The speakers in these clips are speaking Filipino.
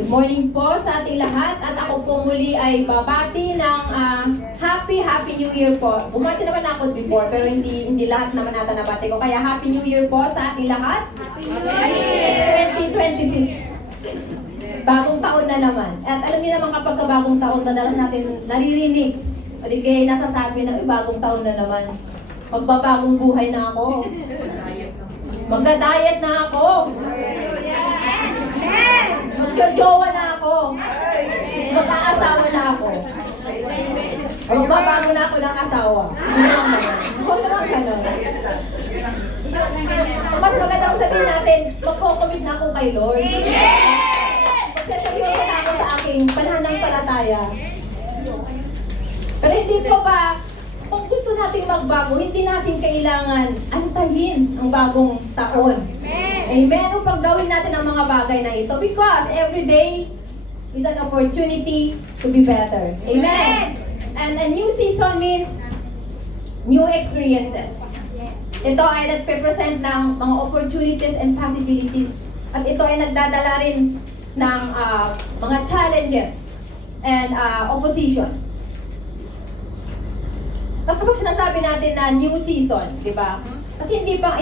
Good morning po sa ating lahat at ako po muli ay babati ng Happy New Year po. Bumati naman ako before pero hindi lahat naman ata nabati ko. Kaya Happy New Year po sa ating lahat. Happy New Year! 2026. Bagong taon na naman. At alam niyo naman kapag bagong taon, madalas natin naririnig. O di kaya nasasabi na bagong taon na naman. Magbabagong buhay na ako. Magda-diet na ako. Magjojowa na ako. Mag-aasawa na ako. Magbabago na ako ng asawa. Huwag naman ganun. Mas maganda kung sabihin natin, magko-commit na ako kay Lord. Magsasabihin na ako sa aking pananampalataya. Pero hindi pa ba, kung gusto nating magbago, hindi natin kailangan antayin ang bagong taon. Amen. Upang gawin natin ang mga bagay na ito. Because every day is an opportunity to be better. Amen. And a new season means new experiences. Ito ay nagpe-present ng mga opportunities and possibilities. At ito ay nagdadala rin ng mga challenges and opposition. At kapag sinasabi natin na new season, di ba? Kasi hindi pa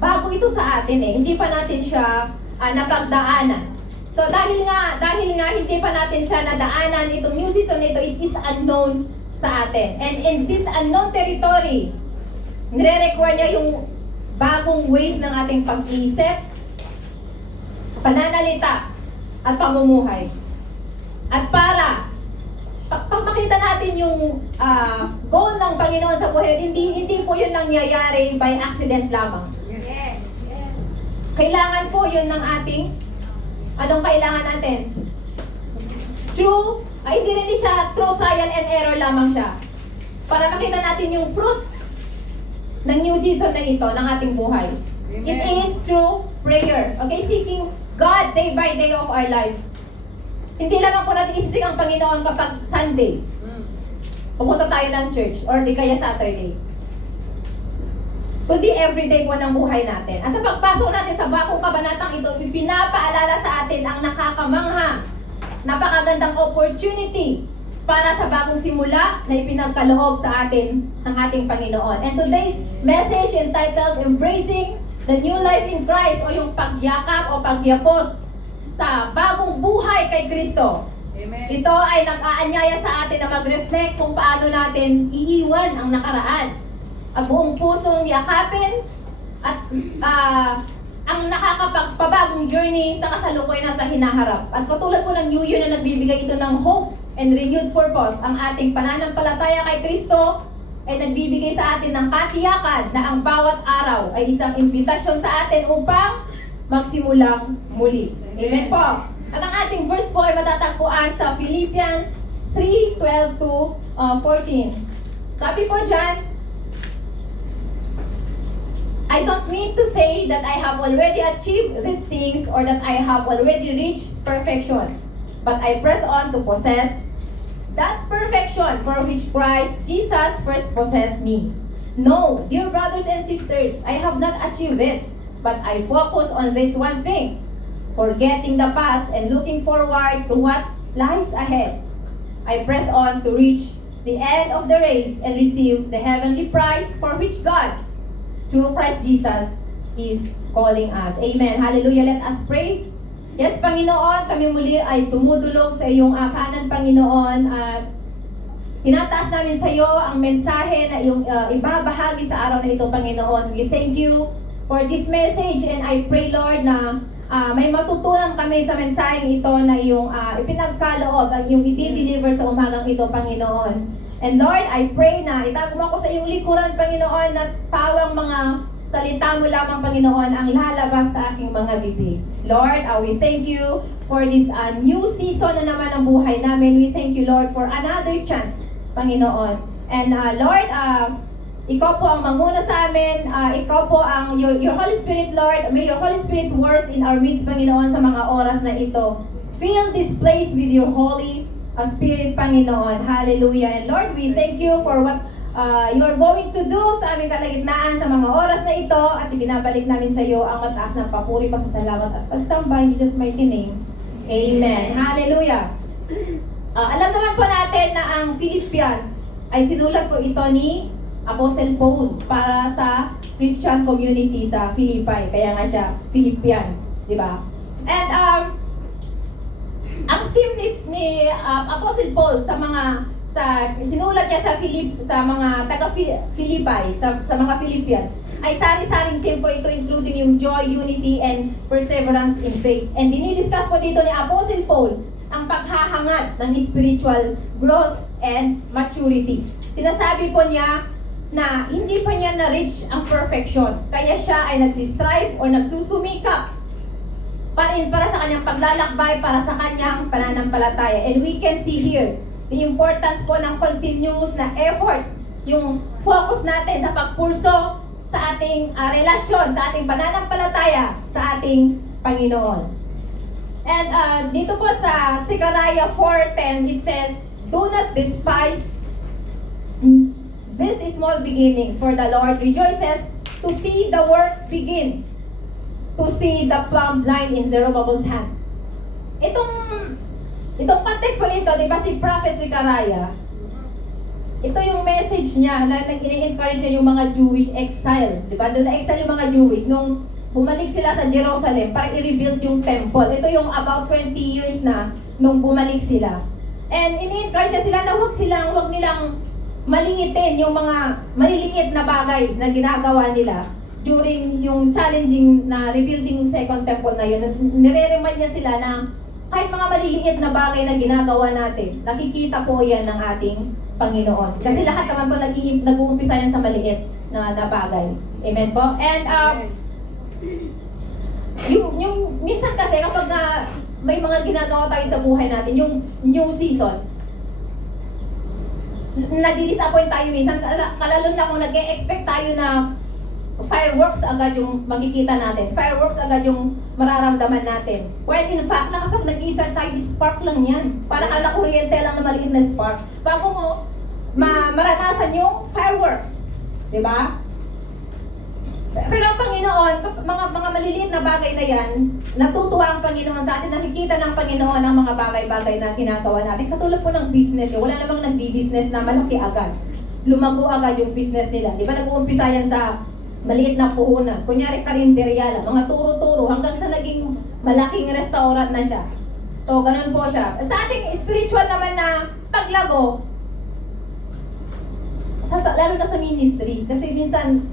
bago ito sa atin eh. Hindi pa natin siya napagdaanan. So dahil nga hindi pa natin siya nadaanan, itong new season na ito, it is unknown sa atin. And in this unknown territory, nire-require niya yung bagong ways ng ating pag-isip, pananalita, at pamumuhay. At para makita natin yung goal ng Panginoon sa buhay, hindi po yun nangyayari by accident lamang. Yes. Kailangan po yun ng ating, anong kailangan natin? Hindi rin siya true trial and error lamang siya. Para makita natin yung fruit ng new season na ito ng ating buhay. Amen. It is through prayer. Okay, seeking God day by day of our life. Hindi lamang po natin isisig ang Panginoon kapag Sunday. Pumunta tayo ng church or di kaya Saturday. Kundi everyday po ng buhay natin. At sa pagpasok natin sa bagong kabanatang ito, pinapaalala sa atin ang nakakamangha, napakagandang opportunity para sa bagong simula na ipinagkaloob sa atin ng ating Panginoon. And today's message entitled Embracing the New Life in Christ o yung pagyakap o pagyapos sa bagong buhay kay Kristo. Amen. Ito ay nag-aanyaya sa atin na mag-reflect kung paano natin iiwan ang nakaraan. Ang buong pusong yakapin at ang nakakapagpabagong journey sa kasalukuyan na sa hinaharap. At katulad po ng New Year na nagbibigay ito ng hope and renewed purpose, ang ating pananampalataya kay Kristo ay nagbibigay sa atin ng katiyakan na ang bawat araw ay isang imbitasyon sa atin upang magsimulang muli. Amen po. At ang ating verse po ay matatagpuan sa Philippians 3:12-14. Sabi po dyan, I don't mean to say that I have already achieved these things or that I have already reached perfection, but I press on to possess that perfection for which Christ Jesus first possessed me. No, dear brothers and sisters, I have not achieved it, but I focus on this one thing, forgetting the past and looking forward to what lies ahead. I press on to reach the end of the race and receive the heavenly prize for which God, through Christ Jesus, is calling us. Amen. Hallelujah. Let us pray. Yes, Panginoon, kami muli ay tumudulog sa iyong kanan, Panginoon. At tinataas namin sa iyo ang mensahe na iyong ibabahagi sa araw na ito, Panginoon. We thank you for this message and I pray, Lord, na may matutunan kami sa mensaheng ito na iyong ipinagkaloob at iyong i-deliver sa umagang ito, Panginoon. And Lord, I pray na itago mo ako sa iyong likuran, Panginoon, at pawang mga salita mo lamang, Panginoon, ang lalabas sa aking mga bibig. Lord, we thank you for this new season na naman ng buhay namin. We thank you, Lord, for another chance, Panginoon. And Lord, ikaw po ang manguna sa amin. Ikaw po ang your Holy Spirit, Lord. May your Holy Spirit work in our midst, Panginoon, sa mga oras na ito. Fill this place with your Holy Spirit, Panginoon. Hallelujah. And Lord, we thank you for what you are going to do sa aming kalagitnaan sa mga oras na ito at ibinabalik namin sa iyo ang mataas ng papuri, pasasalamat at pagsamba in Jesus' mighty name. Amen. Hallelujah. Alam naman po natin na ang Philippians ay sinulat po ito ni Apostle Paul para sa Christian community sa Philippi. Kaya nga siya Philippians, di ba? And ang theme ni Apostle Paul sinulat niya sa mga taga Philippi, sa mga Philippians, ay sari-saring theme po ito, including yung joy, unity, and perseverance in faith. And dinidiscuss po dito ni Apostle Paul ang paghahangad ng spiritual growth and maturity. Sinasabi po niya na hindi pa niya na-reach ang perfection, kaya siya ay nagsistrive o nagsusumikap para sa kanyang paglalakbay, para sa kanyang pananampalataya. And we can see here the importance po ng continuous na effort, yung focus natin sa pagpurso sa ating relasyon, sa ating pananampalataya sa ating Panginoon. And dito po sa Zechariah 4:10, it says, "Do not despise these small beginnings, for the Lord rejoices to see the work begin, to see the plumb line in Zerubbabel's hand." Itong context po nito, di ba si Prophet Zechariah, ito yung message niya na nag-encourage niya yung mga Jewish exile. Di ba? Doon na-exile yung mga Jewish nung bumalik sila sa Jerusalem para i-rebuild yung temple. Ito yung about 20 years na nung bumalik sila. And ini-encourage niya sila na huwag nilang maliitin yung mga maliliit na bagay na ginagawa nila during yung challenging na rebuilding yung second temple na yun. Nire-remind niya sila na kahit mga maliliit na bagay na ginagawa natin, nakikita po yan ng ating Panginoon. Kasi lahat naman po nag-uumpisa yan sa maliit na bagay. Amen po? And yung minsan kasi kapag may mga ginagawa tayo sa buhay natin, yung new season, nadi-disappoint tayo minsan, kalalo na kung nag-e-expect tayo na fireworks agad yung makikita natin, fireworks agad yung mararamdaman natin. Well, in fact, na kapag nag-i-start tayo, spark lang yan. Para kala kuryente lang na maliit na spark. Bago mo maranasan yung fireworks. Diba? Pero ang Panginoon, mga maliliit na bagay na yan, natutuwa ang Panginoon sa atin, nakikita ng Panginoon ang mga bagay-bagay na ginagawa natin. Katulad po ng business, wala namang nagbi-business na malaki agad. Lumago agad yung business nila. Di ba nag-uumpisa yan sa maliit na puhunan. Kunyari karinderya lang, mga turo-turo, hanggang sa naging malaking restaurant na siya. So, ganun po siya. Sa ating spiritual naman na paglago, lalo na sa ministry, kasi minsan,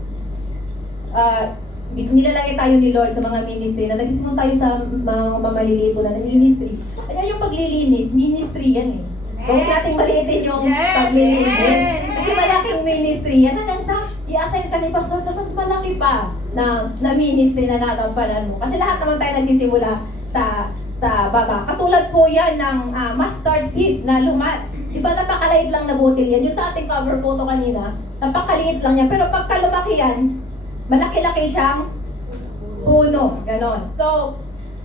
nilalagay tayo ni Lord sa mga ministry na nagsisimula tayo sa mga maliliit po na ministry. Ano yung paglilinis? Ministry yan eh. Huwag natin maliitin yung paglilinis. Kasi malaking ministry yan. Hanggang sa i-assign ka ni pastor sa mas malaki pa na ministry na nagampanan mo. Kasi lahat naman tayo nagsisimula sa baba. Katulad po yan ng mustard seed na diba napakaliit lang na bottle yan. Yung sa ating cover photo kanina, napakaliit lang yan. Pero pagka lumaki yan, malaki-laki siyang puno. Ganon. So,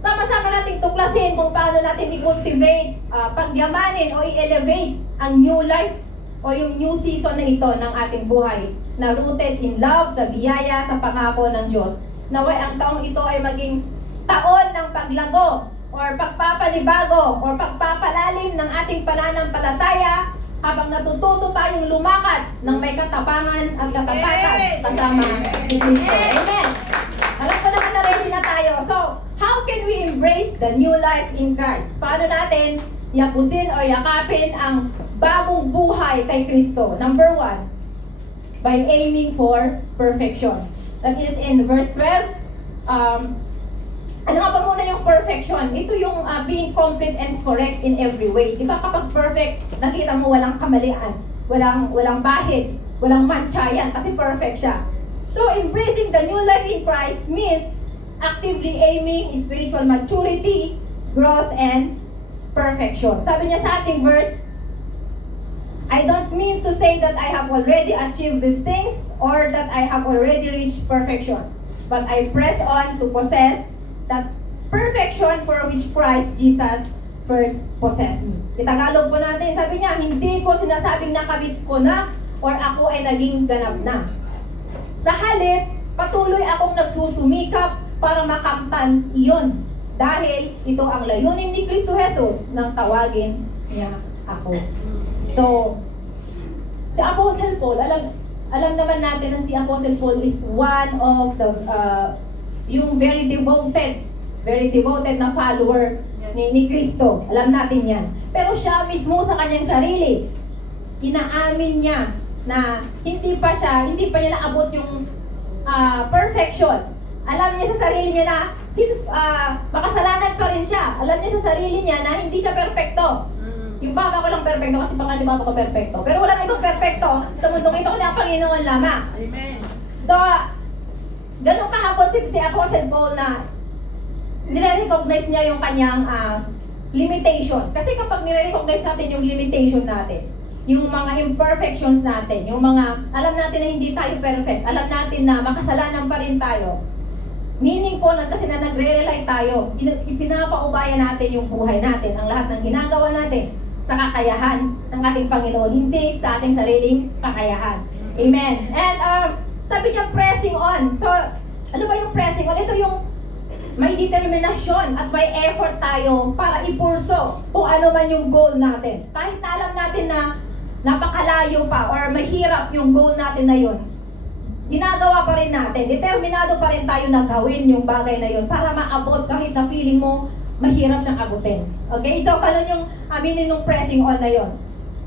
sama-sama nating tuklasin kung paano natin i-cultivate, pagyamanin o i-elevate ang new life o yung new season na ito ng ating buhay na rooted in love, sa biyaya, sa pangako ng Diyos. Naway ang taong ito ay maging taon ng paglago or pagpapanibago or pagpapalalim ng ating pananampalataya habang natututo tayong lumakad ng may katapangan at katapatan kasama si Kristo. Amen! Alam ko naman na ready na tayo. So, how can we embrace the new life in Christ? Paano natin yapusin o yakapin ang bagong buhay kay Kristo? Number 1, by aiming for perfection. That is in verse 12. Ano nga ba muna yung perfection? Ito yung being complete and correct in every way. Di ba kapag perfect, nakita mo walang kamalian, walang bahid, walang mancha yan, kasi perfect siya. So, embracing the new life in Christ means actively aiming spiritual maturity, growth, and perfection. Sabi niya sa ating verse, I don't mean to say that I have already achieved these things or that I have already reached perfection, but I press on to possess that perfection for which Christ Jesus first possessed me. Itagalog po natin, sabi niya, hindi ko sinasabing nakamit ko na or ako ay naging ganap na. Sa halip, patuloy akong nagsusumikap para makamtan iyon. Dahil ito ang layunin ni Kristo Jesus nang tawagin niya ako. So, si Apostle Paul, alam naman natin na si Apostle Paul is one of the yung very devoted na follower ni Kristo. Alam natin yan. Pero siya mismo sa kanyang sarili, inaamin niya na hindi pa niya naabot yung perfection. Alam niya sa sarili niya na makasalanan pa rin siya. Alam niya sa sarili niya na hindi siya perfecto. Yung papa ko lang perfecto kasi pangalan ni papa ko perfecto. Pero wala na ibang perfecto sa mundong ito kundi ang Panginoon lamang. Amen. So, ganun kahapon si Apostle Paul na nire-recognize niya yung kanyang limitation. Kasi kapag nire-recognize natin yung limitation natin, yung mga imperfections natin, yung mga, alam natin na hindi tayo perfect, alam natin na makasalanan pa rin tayo, meaning po na kasi na nagre-rely tayo, ipinapaubaya natin yung buhay natin, ang lahat ng ginagawa natin sa kakayahan ng ating Panginoon, hindi sa ating sariling kakayahan. Amen. And sabi niya, pressing on. So, ano ba yung pressing on? Ito yung may determinasyon at may effort tayo para ipurso kung ano man yung goal natin. Kahit na alam natin na napakalayo pa or mahirap yung goal natin na yun, ginagawa pa rin natin. Determinado pa rin tayo na gawin yung bagay na yun para maabot kahit na feeling mo mahirap siyang abutin. Okay? So, ganun yung aminin ng pressing on na yun.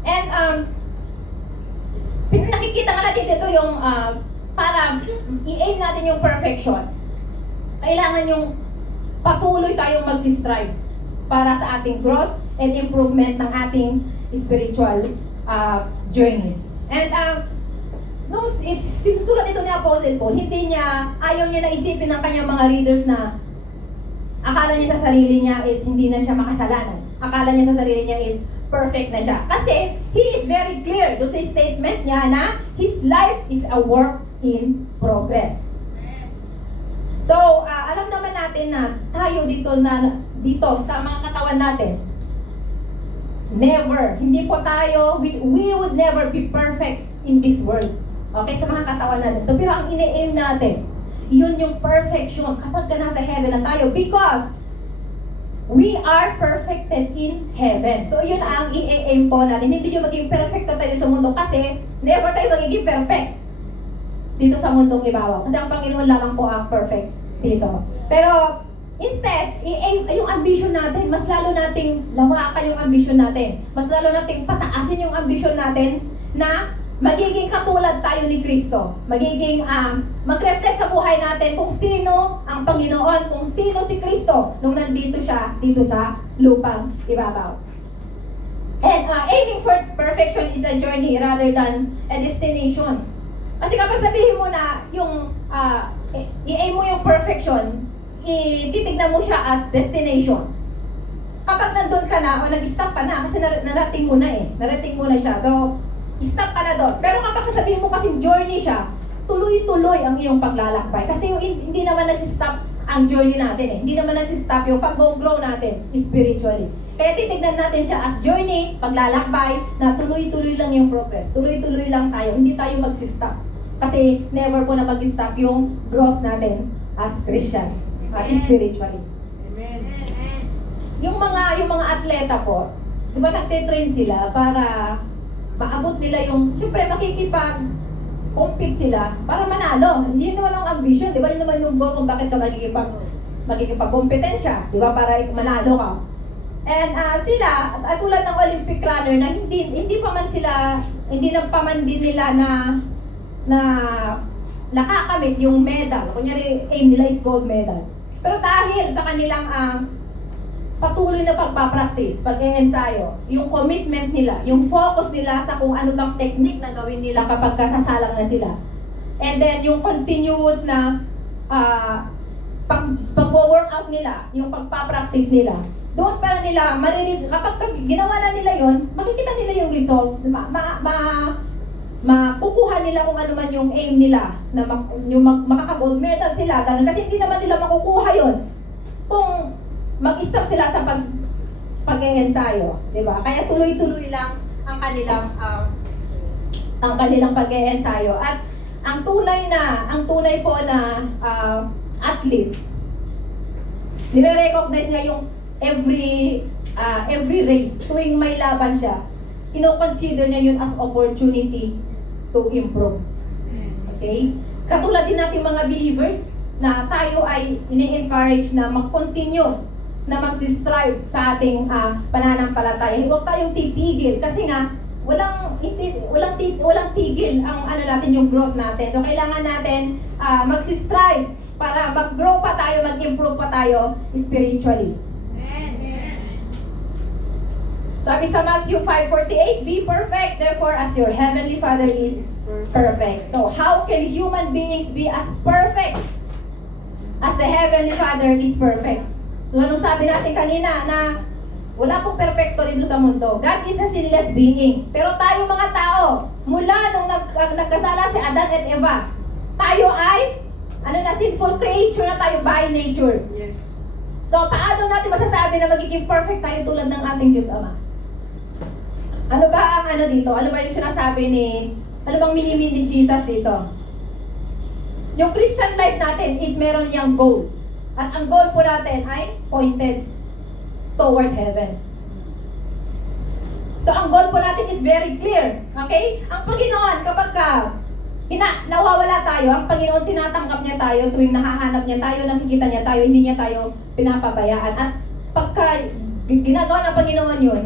And, nakikita nga natin dito yung para i-aim natin yung perfection. Kailangan yung patuloy tayong magsistrive para sa ating growth and improvement ng ating spiritual journey. And, nung sinusulat ito ni Apostle Paul, ayaw niya na isipin ng kanyang mga readers na akala niya sa sarili niya is hindi na siya makasalanan. Akala niya sa sarili niya is perfect na siya. Kasi he is very clear doon sa statement niya na his life is a work in progress. So, alam naman natin na tayo dito sa mga katawan natin, never, hindi po tayo, we would never be perfect in this world. Okay, sa mga katawan natin. Pero ang ine-aim natin, yun yung perfection kapag ka nasa heaven na tayo because we are perfected in heaven. So, yun ang i-aim po natin. Hindi yung maging perfecto tayo sa mundo kasi never tayo magiging perfect dito sa mundong ibabaw. Kasi ang Panginoon lamang po ang perfect dito. Pero, instead, i-aim yung ambition natin. Mas lalo nating lawakan yung ambition natin. Mas lalo nating pataasin yung ambition natin na magiging katulad tayo ni Kristo. Magiging mag-reflect sa buhay natin kung sino ang Panginoon, kung sino si Kristo nung nandito siya dito sa lupang ibabaw. And aiming for perfection is a journey rather than a destination. Kasi kapag sabihin mo na yung i-aim mo yung perfection, titignan mo siya as destination. Kapag nandun ka na o nag-stop ka na kasi narating mo na siya. So, stop ka na doon. Pero kapag sabihin mo kasing journey siya, tuloy-tuloy ang iyong paglalakbay. Kasi hindi naman nag-stop ang journey natin Hindi naman nag-stop yung pag-grow natin spiritually. Kaya titignan natin siya as journey, paglalakbay, na tuloy-tuloy lang yung progress. Tuloy-tuloy lang tayo. Hindi tayo mag-stop. Kasi never po na mag-stop yung growth natin as Christian, spiritually. Amen. Yung mga atleta po, di ba nagte-train sila para maabot nila yung, syempre makikipag-compete sila para manalo. Hindi naman ang ambition, di ba? Yun naman yung goal kung bakit ka makikipag-competensya, di ba? Para manalo ka. And sila, at tulad ng Olympic runner na hindi pa man din nila na nakakamit yung medal. Kunyari, aim nila is gold medal. Pero dahil sa kanilang patuloy na pagpapractice, pag-e-ensayo, yung commitment nila, yung focus nila sa kung ano bang technique na gawin nila kapag kasasalang na sila. And then, yung continuous na pag-workout nila, yung pagpapractice nila, doon pa nila marireach, kapag ginawa na nila yon, makikita nila yung result, makukuha nila kung ano man yung aim nila, na makaka-gold medal sila, ganun. Kasi hindi naman nila makukuha yon kung mag-stop sila sa pag-e-ensayo, di ba? Kaya tuloy-tuloy lang ang kanilang pag-e-ensayo. At ang tunay po na athlete, Nire-recognize niya yung every race. Tuwing may laban siya, ino-consider niya yun as opportunity to improve. Okay? Katulad din natin mga believers, na tayo ay ini-encourage na mag-continue, na mag-strive sa ating pananampalataya. Huwag tayong titigil kasi nga walang tigil ang natin yung growth natin. So kailangan natin mag-strive para mag-grow pa tayo, mag-improve pa tayo spiritually. Sabi sa Matthew 5:48, be perfect therefore as your heavenly Father is perfect. So how can human beings be as perfect as the heavenly Father is perfect? So anong sabi natin kanina na wala pong perfecto dito sa mundo. God is a sinless being. Pero tayo mga tao, mula nung nagkasala si Adan at Eva, tayo ay sinful creature na tayo by nature. Yes. So paano natin masasabi na magiging perfect tayo tulad ng ating Diyos Ama? Ano ba ang dito? Ano ba yung sinasabi ano bang minimin ni Jesus dito? Yung Christian life natin is meron niyang goal. At ang goal po natin ay pointed toward heaven. So ang goal po natin is very clear. Okay? Ang Panginoon, kapag nawawala tayo, ang Panginoon tinatanggap niya tayo tuwing nahahanap niya tayo, nakikita niya tayo, hindi niya tayo pinapabayaan. At pagka ginagawa ng Panginoon yun,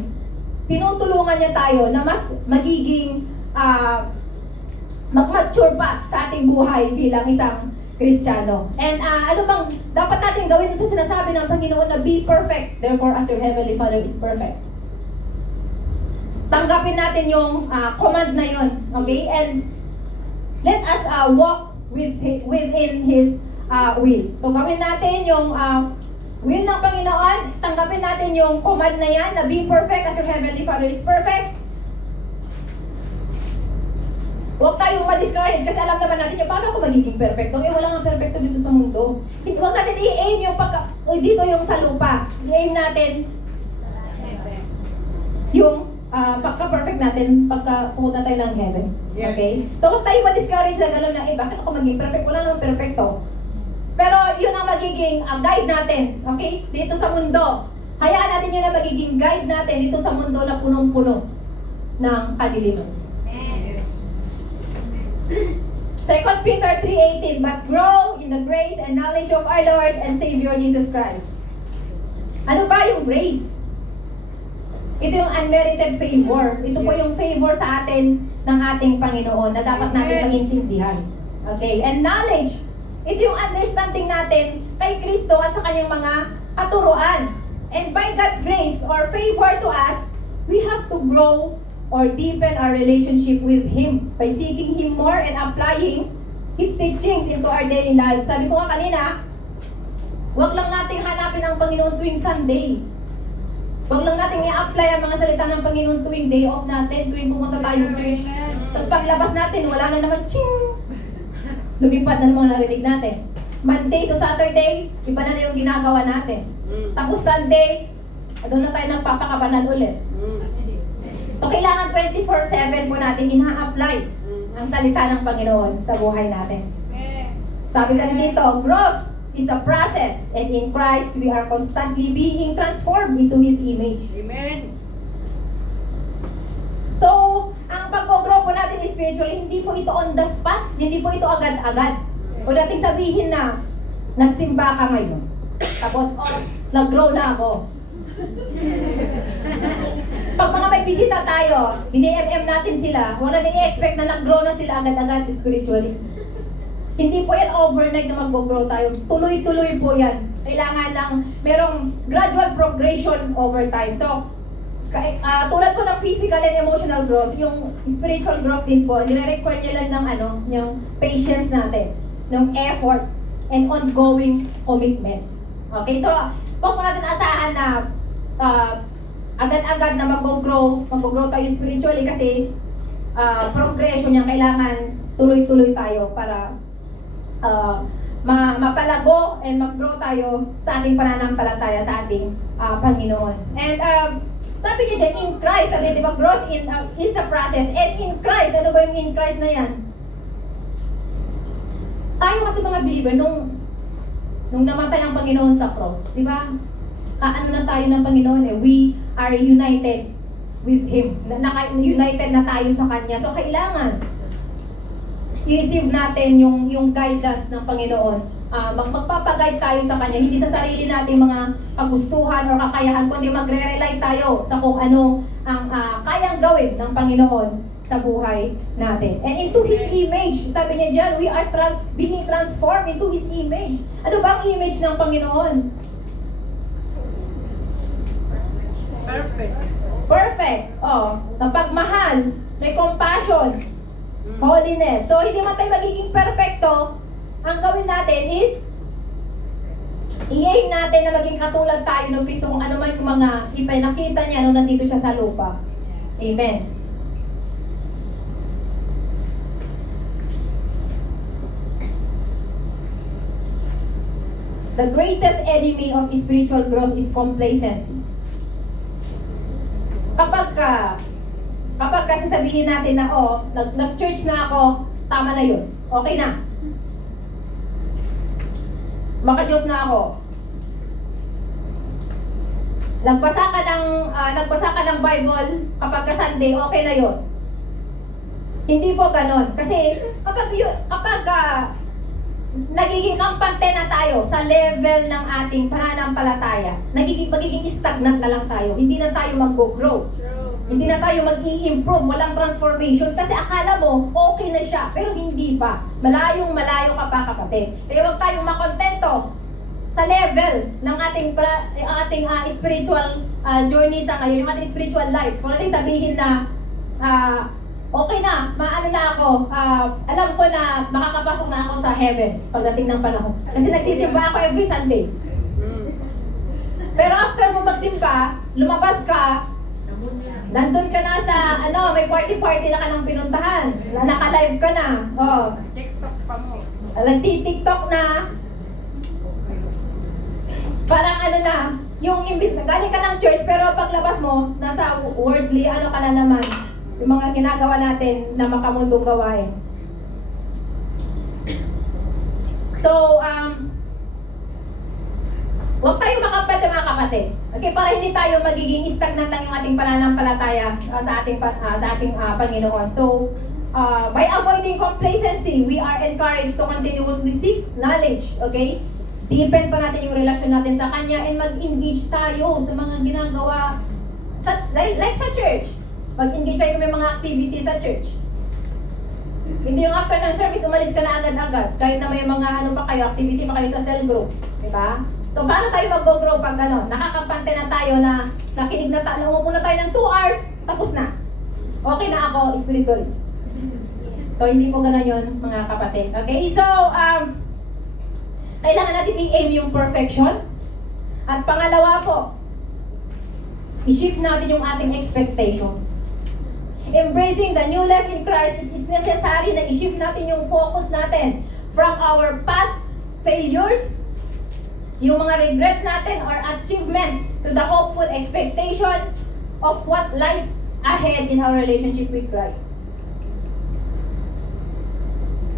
tinutulungan niya tayo na mas magiging mag-mature pa sa ating buhay bilang isang Kristiyano. And ano bang dapat natin gawin sa sinasabi ng Panginoon na be perfect, therefore as your heavenly Father is perfect? Tanggapin natin yung command na yun, okay? And let us walk within His will. So gawin natin yung will ng Panginoon, tanggapin natin yung command na yan na be perfect as your heavenly Father is perfect. Huwag tayong ma-discourage kasi alam naman natin paano ako magiging perfecto. Wala nga perfecto dito sa mundo. Huwag natin i-aim yung dito yung sa lupa. I-aim natin yung pagka-perfect natin pagka pumunta tayo ng heaven. Yes. Okay? So huwag tayong ma-discourage na gano'n na, bakit ako magiging perfect? Wala naman perfecto. Pero yun ang magiging guide natin. Okay? Dito sa mundo. Hayaan natin yun ang magiging guide natin dito sa mundo na punong-puno ng kadiliman. 2 Peter 3:18, but grow in the grace and knowledge of our Lord and Savior Jesus Christ. Ano ba yung grace? Ito yung unmerited favor. Ito po yung favor sa atin ng ating Panginoon na dapat natin maintindihan. Okay? And knowledge, ito yung understanding natin kay Kristo at sa kanyang mga katuruan. And by God's grace or favor to us, we have to grow or deepen our relationship with Him by seeking Him more and applying His teachings into our daily lives. Sabi ko nga kanina, huwag lang nating hanapin ang Panginoon tuwing Sunday. Huwag lang nating i-apply ang mga salita ng Panginoon tuwing day off natin, tuwing pumunta tayo sa church. Tapos paglabas natin, wala na naman, ching! Lumipad na naman narinig natin. Monday to Saturday, iba na yung ginagawa natin. Tapos Sunday, doon na tayo nagpapakabanal ulit. So, kailangan 24/7 po natin ina-apply ang salita ng Panginoon sa buhay natin. Sabi kasi dito, growth is a process and in Christ we are constantly being transformed into His image. Amen. So, ang pag-grow po natin spiritually, hindi po ito on the spot, hindi po ito agad-agad. O dating sabihin na, nagsimba ka ngayon, tapos, nag-grow na ako. Pag mga may bisita tayo, ini-MM natin sila, wala natin i-expect na nag-grow na sila agad-agad spiritually. Hindi po yan overnight na mag-grow tayo. Tuloy-tuloy po yan. Kailangan ng merong gradual progression over time. So, tulad po ng physical and emotional growth, yung spiritual growth din po, nire-require nyo lang ng yung patience natin, ng effort, and ongoing commitment. Okay, so, huwag po natin asahan na agad-agad na mag-grow tayo spiritually kasi progression niya, kailangan tuloy-tuloy tayo para mapalago and mag-grow tayo sa ating pananampalataya sa ating Panginoon. And sabi niya din, in Christ, sabi niya, diba, growth is the process. And in Christ, ano ba yung in Christ na yan? Tayo kasi mga believer, nung nung namatay ang Panginoon sa cross, di ba? Kaano na tayo ng Panginoon eh? We are united with Him. United na tayo sa Kanya. So, kailangan i-receive natin yung guidance ng Panginoon. Magpapag-guide tayo sa Kanya, hindi sa sarili nating mga kagustuhan o kakayahan, kundi magre-rely tayo sa kung ano ang kayang gawin ng Panginoon sa buhay natin. And into His image, sabi niya dyan, we are being transformed into His image. Ano ba ang image ng Panginoon? Perfect. Napagmahal, may compassion, holiness. So, hindi man tayo magiging perfecto, ang gawin natin is i-aim natin na maging katulad tayo ng Kristo kung ano man yung mga ipinakita niya nung nandito siya sa lupa. Amen. The greatest enemy of spiritual growth is complacency. Kapag kasi sabihin natin na, nag-church na ako, tama na yun. Okay na. Maka-Diyos na ako. Nagbasa ka ng Bible kapag ka Sunday, okay na yun. Hindi po ganon. Kasi kapag nagiging kampante na tayo sa level ng ating pananampalataya, magiging stagnant na lang tayo. Hindi na tayo mag-grow. Hindi na tayo mag-i-improve, walang transformation. Kasi akala mo, okay na siya, pero hindi pa. Malayong-malayo ka pa, kapatid. Kaya huwag tayong makontento sa level ng ating spiritual journey sa ngayon, yung ating spiritual life. Kung natin sabihin na, okay na, maano na ako, alam ko na makakapasok na ako sa heaven pagdating ng panahon. Kasi nagsisimba ako every Sunday. Pero after mo magsimba, lumabas ka, nandun ka na sa, may party-party na ka nang pinuntahan. Naka-live ka na. TikTok pa mo. Nagti-TikTok na. Parang na, galing ka ng church, pero paglabas mo, nasa worldly, ka na naman. Yung mga ginagawa natin na makamundong gawain. So, huwag tayo makampante mga kapatid. Okay, para hindi tayo magiging stagnant lang yung ating pananampalataya sa ating Panginoon. So, by avoiding complacency, we are encouraged to continuously seek knowledge. Okay? Deepen pa natin yung relasyon natin sa Kanya and mag-engage tayo sa mga ginagawa like sa church. Mag-engage tayo may mga activities sa church. Hindi yung after ng service, umalis ka na agad-agad. Kahit na may mga activity pa kayo sa cell group. Diba? So, paano tayo mag-grow pag gano'n? Nakakampante na tayo na nakinig na tayo, umupo na tayo ng 2 hours, tapos na. Okay na ako spiritually. So, hindi po gano'n yun, mga kapatid. Okay? So, kailangan natin i-aim yung perfection. At pangalawa po, i-shift natin yung ating expectation. Embracing the new life in Christ, it is necessary na i-shift natin yung focus natin from our past failures, yung mga regrets natin or achievement, to the hopeful expectation of what lies ahead in our relationship with Christ.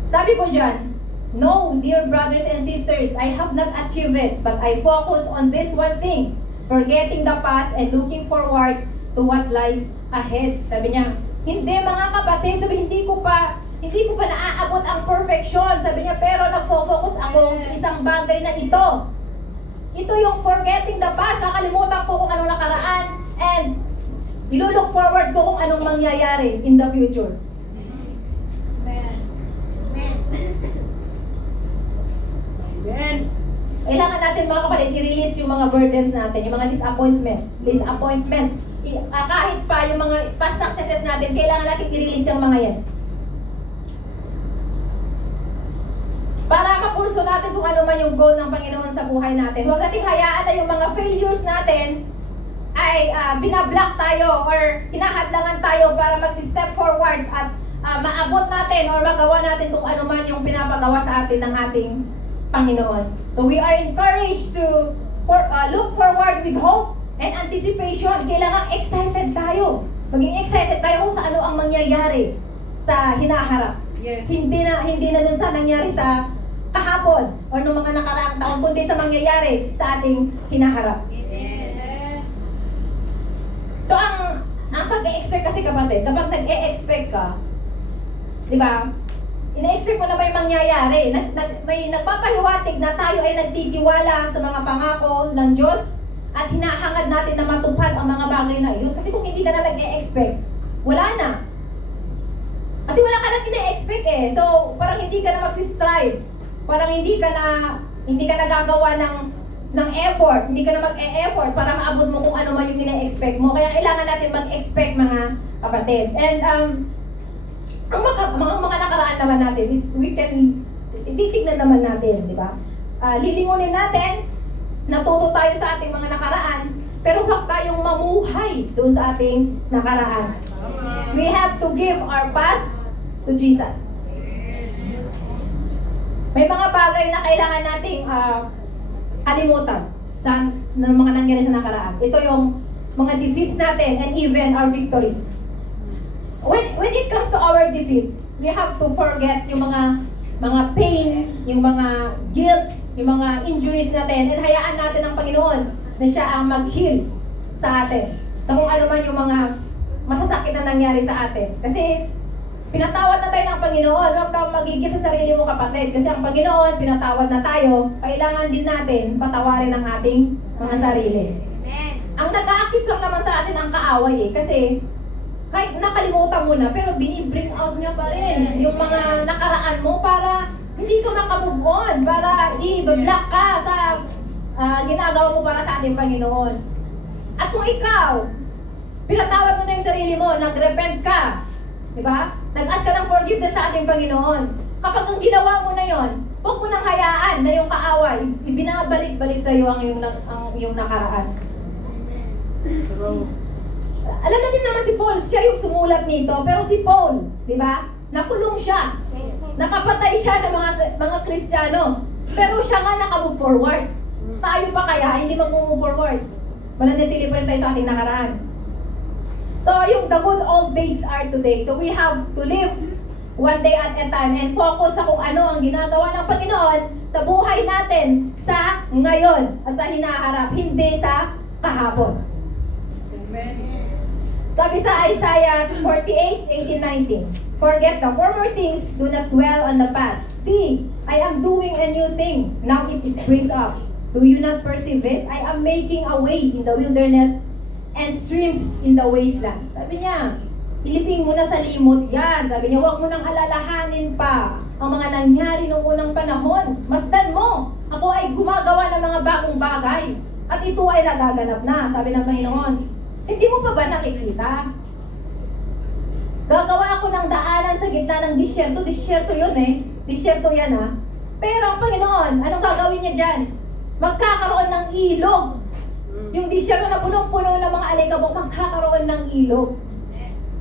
Sabi ko dyan, no, dear brothers and sisters, I have not achieved it, but I focus on this one thing, forgetting the past and looking forward to what lies ahead. Sabi niya, hindi mga kapatid, sabi hindi ko pa naaabot ang perfection. Sabi niya, pero nagfo-focus ako sa isang bagay na ito. Ito yung forgetting the past, kakalimutan ko kung anong nakaraan, and ilulook forward ko kung anong mangyayari in the future. Amen. Amen. Kailangan natin mga kapatid, i-release yung mga burdens natin, yung mga disappointments. Kahit pa yung mga past successes natin, kailangan natin i-release yung mga yan. Para mapurso natin kung ano man yung goal ng Panginoon sa buhay natin. Huwag nating hayaan na yung mga failures natin ay binablock tayo or hinahadlangan tayo para mag-step forward at maabot natin or magawa natin kung ano man yung pinapagawa sa atin ng ating Panginoon. So we are encouraged to look forward with hope and anticipation. Kailangan excited tayo. Maging excited tayo kung sa ano ang mangyayari sa hinaharap. Yes. Hindi na dun sa nangyari sa kahapon o ng mga nakaraang taon, kundi sa mangyayari sa ating hinaharap. So, ang pag-e-expect kasi kapatid, kapag nag-e-expect ka, di ba, ina-expect mo na may mangyayari. May nagpapahiwatig na tayo ay nagtitiwala sa mga pangako ng Diyos at hinahangad natin na matupad ang mga bagay na iyon. Kasi kung hindi ka na nag-e-expect, wala na. Kasi wala ka nang ina-expect eh. So, parang hindi ka na magsistrive. Parang hindi ka na gagawa ng effort. Hindi ka na mag-e-effort para maabot mo kung ano man yung ina-expect mo. Kaya kailangan natin mag-expect, mga kapatid. And, ang mga nakaraan naman natin is titignan naman natin, di ba? Lilingunin natin, natuto tayo sa ating mga nakaraan, pero huwag tayong mamuhay doon sa ating nakaraan. We have to give our past to Jesus. May mga bagay na kailangan nating kalimutan ng mga nangyari sa nakaraan. Ito yung mga defeats natin and even our victories. When it comes to our defeats, we have to forget yung mga pain, yung mga guilts, yung mga injuries natin, and hayaan natin ang Panginoon na siya ang mag-heal sa atin. Sa kung ano man yung mga masasakit na nangyari sa atin. Kasi pinatawad na tayo ng Panginoon. Huwag kang magigil sa sarili mo, kapatid. Kasi ang Panginoon, pinatawad na tayo. Kailangan din natin patawarin ang ating mga sarili. Amen. Ang nag-a-accuse lang naman sa atin ang kaaway eh. Kasi kahit nakalimutan mo na, pero bini-bring out niya pa rin yung mga nakaraan mo para hindi ka makamove on, para i-block ka sa ginagawa mo para sa ating Panginoon. At kung ikaw, pinatawad mo na yung sarili mo, nag-repent ka, di ba? Nag-ask ka ng forgiveness sa ating Panginoon. Kapag ang ginawa mo na yon, huwag mo nang hayaan na yung kaaway, ibinabalik-balik sa iyo ang iyong nakaraan. Alam natin naman si Paul, siya yung sumulat nito, pero si Paul, di ba? Nakulong siya. Nakapatay siya ng mga Kristiyano. Pero siya nga nakamove forward. Tayo pa kaya hindi mag-move forward? Mananatili pa rin tayo sa ating nakaraan. So, yung the good old days are today. So, we have to live one day at a time and focus sa kung ano ang ginagawa ng Panginoon sa buhay natin sa ngayon at sa hinaharap, hindi sa kahapon. Amen. Sabi sa Isaiah 48, 18, 19, forget the former things, do not dwell on the past. See, I am doing a new thing. Now it springs up. Do you not perceive it? I am making a way in the wilderness and streams in the wasteland. Sabi niya, iliping mo na sa limot yan. Sabi niya, huwag mo nang alalahanin pa ang mga nangyari noong unang panahon. Masdan mo, ako ay gumagawa ng mga bagong bagay. At ito ay nagaganap na, sabi ng Panginoon. Hindi mo pa ba nakikita? Gagawa ako ng daanan sa gitna ng disyerto. Disyerto yun eh. Disyerto yan ha. Pero ang Panginoon, anong gagawin niya dyan? Magkakaroon ng ilog. Yung disyerto na punong-puno ng mga alikabok, magkakaroon ng ilog.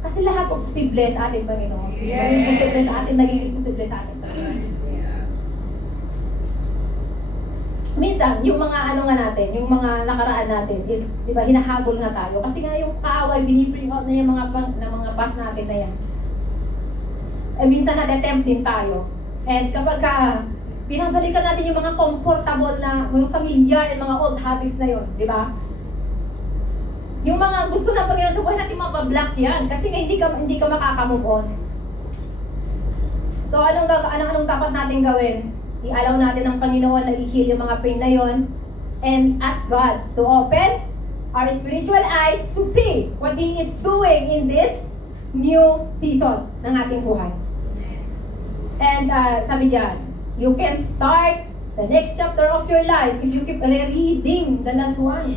Kasi lahat po posible sa ating Panginoon. Naging posible sa atin, naging posible sa atin. Minsan, yung mga ano nga natin, yung mga nakaraan natin is, di ba, hinahabol nga tayo. Kasi nga yung kaaway, binibring out na yung mga past natin na yan. Eh, minsan natetempt din tayo. And kapag pinabalikan natin yung mga comfortable na, yung familiar, yung mga old habits na yun, di ba? Yung mga gusto ng Panginoon sa buhay natin, mabablock yan. Kasi nga hindi ka makakamove on. So, anong dapat natin gawin? I-allow natin ng Panginoon na i-heal yung mga pain na yon and ask God to open our spiritual eyes to see what He is doing in this new season ng ating buhay. And sabi diyan, you can start the next chapter of your life if you keep rereading the last one.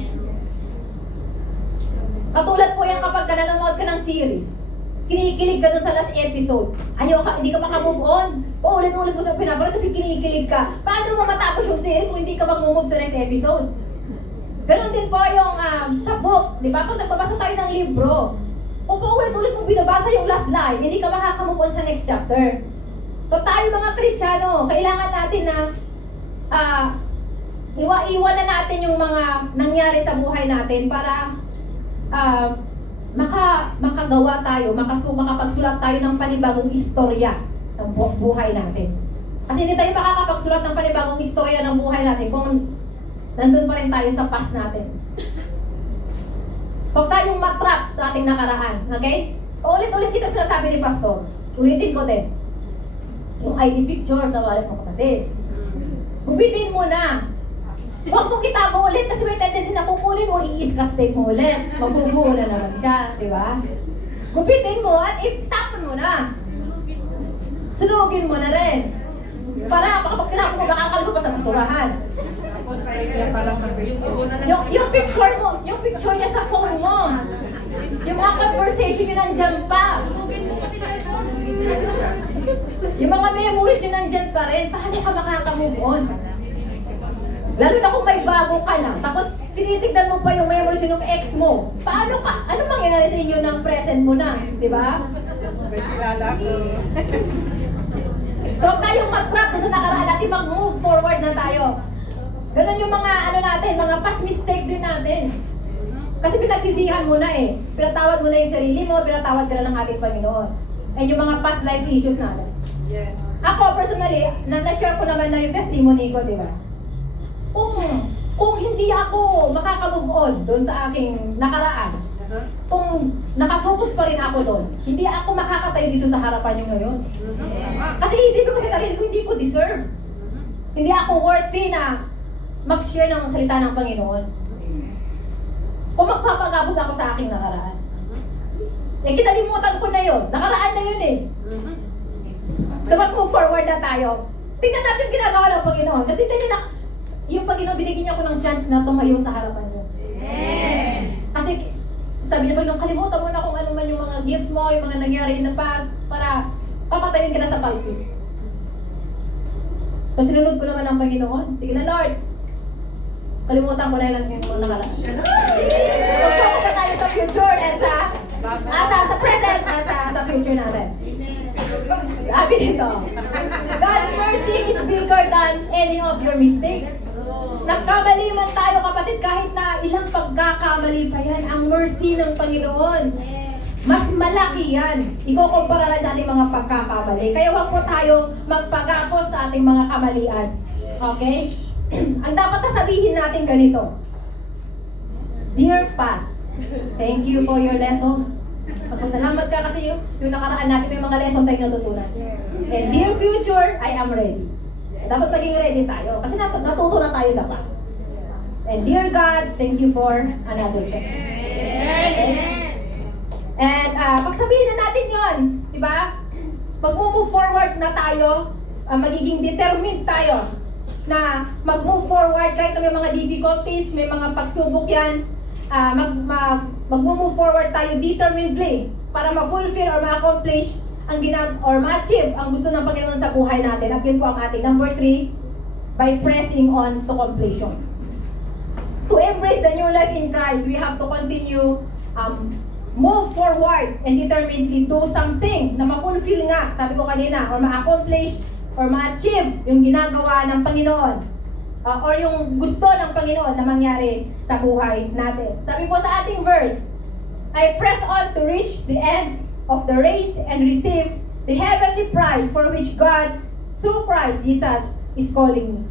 Katulad po yan kapag nanonood ka ng series. Kinikilig ka dun sa last episode. Hindi ka makamove on. Paulit-ulit mo sa pinapanood kasi kinikilig ka. Paano mo matapos yung series kung hindi ka mag-move sa next episode? Ganon din po yung sa book. Di ba? Kung nagbabasa tayo ng libro, kung paulit-ulit mo binabasa yung last line, hindi ka makakamove on sa next chapter. So tayo mga Kristiyano, kailangan natin na iwan na natin yung mga nangyari sa buhay natin para makagawa tayo, makapagsulat tayo ng panibagong istorya ng buhay natin. Kasi hindi tayo makakapagsulat ng panibagong istorya ng buhay natin kung nandun pa rin tayo sa past natin. Huwag tayong matrap sa ating nakaraan. Okay? Ulit-ulit ito sinasabi ni Pastor. Ulitin ko din. Yung ID picture sa wallet mo kapatid. Gubitin mo na. Huwag mong kitabo ulit kasi may tendency na kukunin mo, i-iscas tape mo ulit. Mabubuo na naman siya. Di ba? Gubitin mo at itapon mo na. Sunugin mo na rin. Para kapag kinakot mo, nakakal mo pa sa basurahan. Tapos siya pala sa Facebook. Yung picture niya sa phone mo. Yung mga conversation niyo nandyan pa. Yung mga memories niyo nandyan pa rin. Paano ka makaka-move on? Lalo na kung may bago ka na. Tapos tinitignan mo pa yung memories ng ex mo. Paano ka? Ano mangyayari sa inyo ng present mo na? Di ba? May kilala ko. Huwag tayong mag-trap sa nakaraan natin, mag-move forward na tayo. Ganon yung mga natin, mga past mistakes din natin. Kasi pinagsisihan mo na eh. Pinatawad mo na yung sarili mo, pinatawad ka na ng ating Panginoon. And yung mga past life issues natin. Yes. Ako personally, na-share ko naman na yung testimony ko, di ba? Kung hindi ako makaka-move on doon sa aking nakaraan, kung nakafocus pa rin ako doon, hindi ako makakatayo dito sa harapan nyo ngayon. Kasi isipin ko sa sarili ko, hindi ko deserve. Hindi ako worthy na mag-share ng salita ng Panginoon. Kung magpapagabos ako sa aking nakaraan. Eh, kinalimutan ko na yun. Nakaraan na yun eh. So, mag-move forward na tayo. Tingnan natin yung ginagawa ng Panginoon. Kasi tingnan na, yung Panginoon, binigyan niya ako ng chance na tumayo sa harapan niyo. Amen. Kasi, sabi niya, Panginoon, kalimutan mo na kung ano man yung mga gifts mo, yung mga nangyari in the past, para papatayin ka na sa pulpit. So, sinunod ko naman ang Panginoon. Sige na, Lord. Kalimutan ko na yun ang Panginoon nakaraan. Mag-focus na tayo sa future and sa present at sa future natin. Sabi dito, God's mercy is bigger than any of your mistakes. Nagkamali man tayo kapatid, kahit na ilang pagkakamali pa yan, ang mercy ng Panginoon, mas malaki yan. Ikukumpara na sa ating mga pagkakamali. Kaya huwag po tayo magpagapos sa ating mga kamalian. Okay? Ang dapat na sabihin natin ganito, Dear past, thank you for your lessons. Magpasalamat ka kasi yung nakaraan natin may mga lesson tayong natutunan. And dear future, I am ready. Dapat maging ready tayo kasi natuto na tayo sa past. And dear God, thank you for another chance. Okay? And pagsabihin na natin yon, di ba? Pag-move forward na tayo, magiging determined tayo na mag-move forward kahit na may mga difficulties, may mga pagsubok yan, mag-move forward tayo determinedly para ma-fulfill or ma-accomplish ang or ma-achieve ang gusto ng Panginoon sa buhay natin. At yun po ang ating number 3, by pressing on to completion. To embrace the new life in Christ, we have to continue move forward and determinedly do something na ma-fulfill nga, sabi ko kanina, or ma-accomplish or ma-achieve yung ginagawa ng Panginoon or yung gusto ng Panginoon na mangyari sa buhay natin. Sabi po sa ating verse, I press on to reach the end of the race and receive the heavenly prize for which God, through Christ Jesus, is calling me.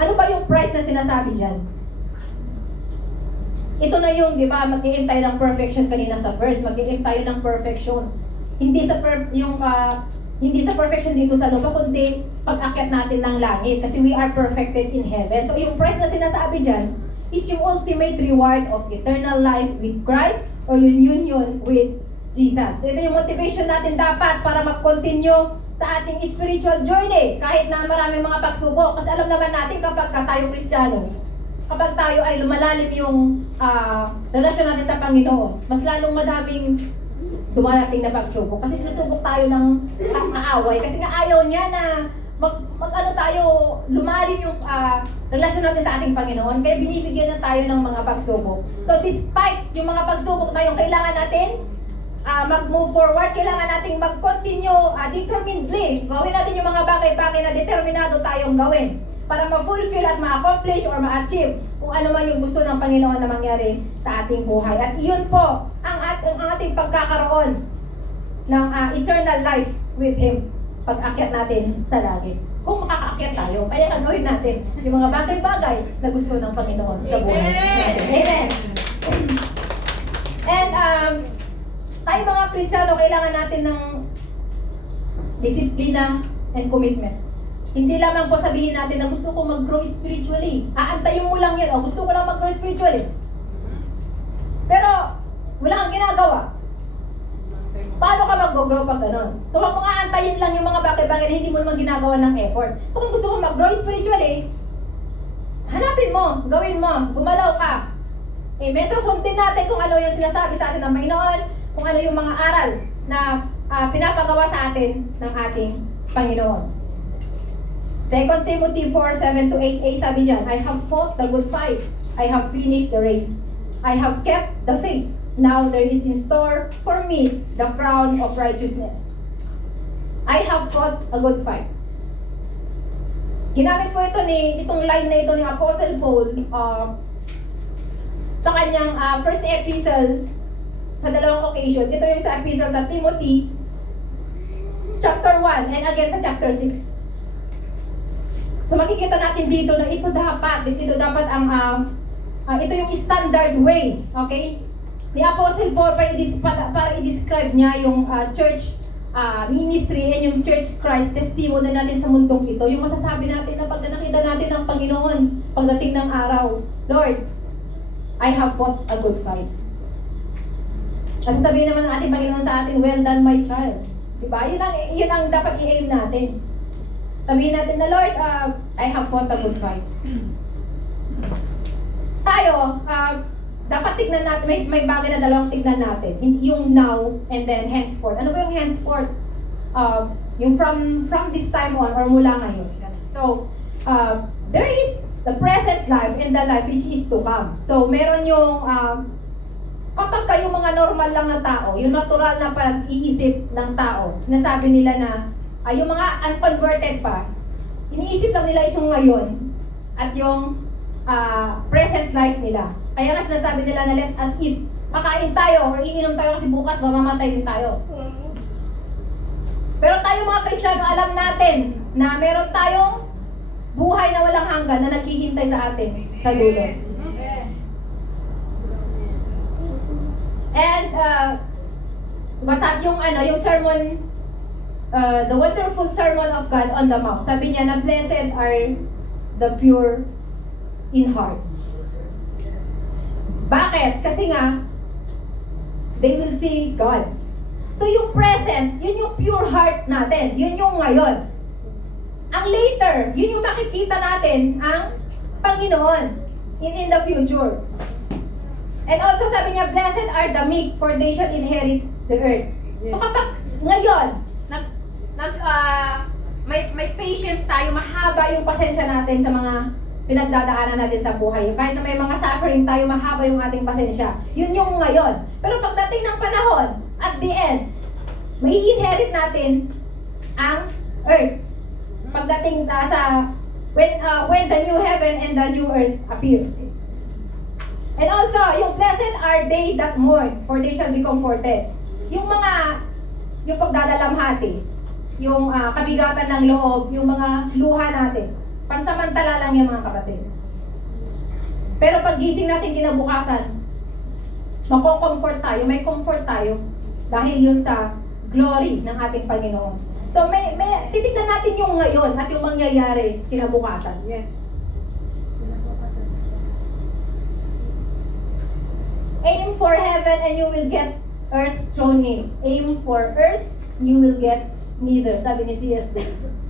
Ano ba yung prize na sinasabi dyan? Ito na yung, di ba, mag-i-aim tayo ng perfection kanina sa verse, mag-i-aim tayo ng perfection. Hindi sa perfection dito sa lupa, kundi pag-akyat natin ng langit kasi we are perfected in heaven. So yung prize na sinasabi dyan is yung ultimate reward of eternal life with Christ or yung union with Jesus. So ito yung motivation natin dapat para mag-continue sa ating spiritual journey kahit na maraming mga pagsubok. Kasi alam naman natin kapag tayo Kristiyano, kapag tayo ay lumalalim yung relasyon natin sa Panginoon, mas lalong madaming dumarating na pagsubok. Kasi sinusubok tayo ng maaway. Kasi nga ayaw niya na lumalim yung relasyon natin sa ating Panginoon. Kaya binibigyan na tayo ng mga pagsubok. So despite yung mga pagsubok na yung kailangan natin mag-move forward, kailangan nating mag-continue determinedly. Gawin natin yung mga bagay-bagay na determinado tayong gawin para ma-fulfill at ma-accomplish or ma-achieve kung ano man yung gusto ng Panginoon na mangyari sa ating buhay. At iyon po ang ating pagkakaroon ng eternal life with Him. pag-akyat natin sa langit. Kung makakaakyat tayo, kaya gagawin natin yung mga bagay-bagay na gusto ng Panginoon sa buhay natin. Amen! And tayo mga Kristiyano, kailangan natin ng disiplina and commitment. Hindi lamang po sabihin natin na gusto ko mag-grow spiritually. Aantayin mo lang yan, o gusto ko lang mag-grow spiritually. Pero, wala kang ginagawa. Paano ka mag-grow pag ganun? So, kung mga antayin lang yung mga bagay-bagay na hindi mo naman ginagawa ng effort. So, kung gusto mo mag-grow spiritually, hanapin mo, gawin mo, gumalaw ka. Amen? So, sundin natin kung ano yung sinasabi sa atin ng Panginoon, kung ano yung mga aral na pinapagawa sa atin ng ating Panginoon. 2 Timothy 4:7-8a, sabi dyan, I have fought the good fight. I have finished the race. I have kept the faith. Now there is in store for me the crown of righteousness. I have fought a good fight. Ginamit po itong line na ito ni Apostle Paul sa kanyang first epistle sa dalawang occasion. Ito yung sa epistle sa Timothy chapter 1 and again sa chapter 6. So makikita natin dito na ito dapat ang ito yung standard way, okay? Ni Apostle Paul para i-describe niya yung church ministry and yung church Christ testimony natin sa mundong ito. Yung masasabi natin na pag nakita natin ng Panginoon pagdating ng araw, Lord, I have fought a good fight. Sasabihin naman ng ating Panginoon sa atin, well done my child. Diba? Yun ang dapat i-aim natin. Sabihin natin na, Lord, I have fought a good fight. Tayo, dapat tignan natin, may bagay na dalawang tignan natin. Yung now and then henceforth. Ano ba yung henceforth? Yung from this time on or mula ngayon. So, there is the present life and the life which is to come. So, meron yung, kapag kayo mga normal lang na tao, yung natural na pag-iisip ng tao, nasabi nila na, yung mga unconverted pa, iniisip lang nila yung ngayon at yung present life nila. Kaya nga sinasabi nila na let us eat. Kakain tayo or iinom tayo kasi bukas mamamatay din tayo. Pero tayo mga Kristiyano, alam natin na meron tayong buhay na walang hanggan na naghihintay sa atin sa dulo. And masabi yung sermon, the wonderful sermon of God on the Mount. Sabi niya na blessed are the pure in heart. Bakit? Kasi nga, they will see God. So yung present, yun yung pure heart natin. Yun yung ngayon. Ang later, yun yung makikita natin ang Panginoon in the future. And also sabi niya, blessed are the meek, for they shall inherit the earth. So kapag ngayon, may patience tayo, mahaba yung pasensya natin sa mga pinagdadaanan natin sa buhay. Kahit na may mga suffering tayo, mahaba yung ating pasensya. Yun yung ngayon. Pero pagdating ng panahon, at the end, may inherit natin ang earth. Pagdating when the new heaven and the new earth appear. And also, yung blessed are they that mourn, for they shall be comforted. Yung pagdadalamhati, yung kabigatan ng loob, yung mga luha natin, pansamantala lang yung mga kapatid. Pero pag gising natin kinabukasan, mako-comfort tayo, may comfort tayo dahil yun sa glory ng ating Panginoon. So may titignan natin yung ngayon at yung mangyayari kinabukasan. Yes. Aim for heaven and you will get earth thrown in. Aim for earth, you will get neither. Sabi ni C.S. Lewis.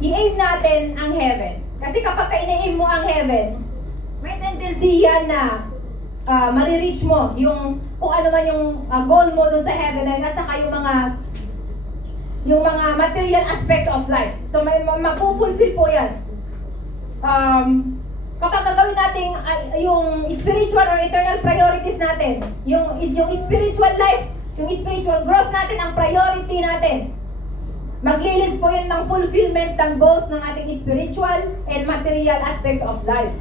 I-aim natin ang heaven. Kasi kapag ina-aim mo ang heaven, may tendency yan na marireach mo yung kung ano man yung goal mo dun sa heaven at saka yung mga material aspects of life. So may mapufulfill po yan. Kapag gagawin natin yung spiritual or eternal priorities natin, yung spiritual life, yung spiritual growth natin, ang priority natin, maglilid po yun ng fulfillment ng both ng ating spiritual and material aspects of life.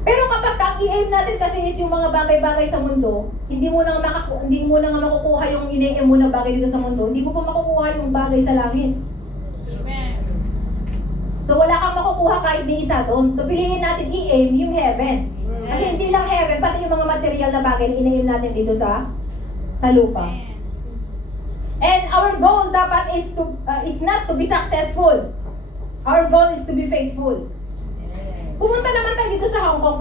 Pero kapag ang i-aim natin kasi is yung mga bagay-bagay sa mundo, hindi mo na nga makukuha yung ini-aim mo na bagay dito sa mundo, hindi mo pa makukuha yung bagay sa langit. So wala kang makukuha kahit ni isa doon. So piliin natin i-aim yung heaven. Kasi hindi lang heaven, pati yung mga material na bagay na ini-aim natin dito sa lupa. And our goal dapat is not to be successful. Our goal is to be faithful. Pumunta naman tayo dito sa Hong Kong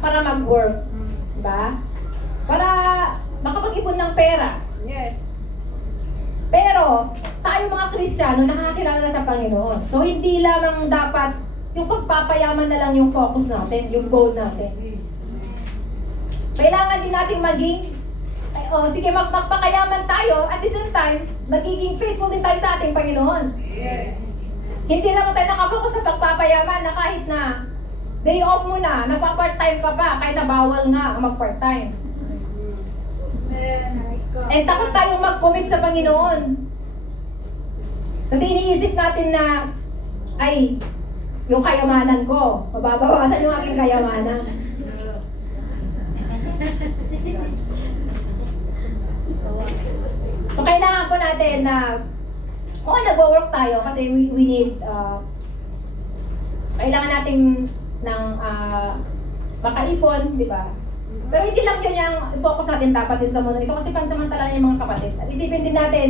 para mag-work. Diba? Para makapag-ipon ng pera. Yes. Pero, tayo mga Kristiyano, nakakilala na sa Panginoon. So, hindi lamang dapat yung pagpapayaman na lang yung focus natin, yung goal natin. Kailangan din natin maging, sige, magpakayaman tayo, at the same time, magiging faithful din tayo sa ating Panginoon. Yes. Hindi lang tayo nakafocus sa pagpapayaman na kahit na day off mo na, nagpa-part-time ka pa, kahit na bawal nga ang mag-part-time. Eh, takot tayo mag-commit sa Panginoon. Kasi iniisip natin na, ay, yung kayamanan ko, mababawasan yung aking kayamanan. So, kailangan po natin na, nag-work tayo kasi we need, kailangan natin ng makaipon, di ba? Pero hindi lang yun yung focus natin dapat dito sa mundo ito kasi pansamantala na yung mga kapatid. At isipin din natin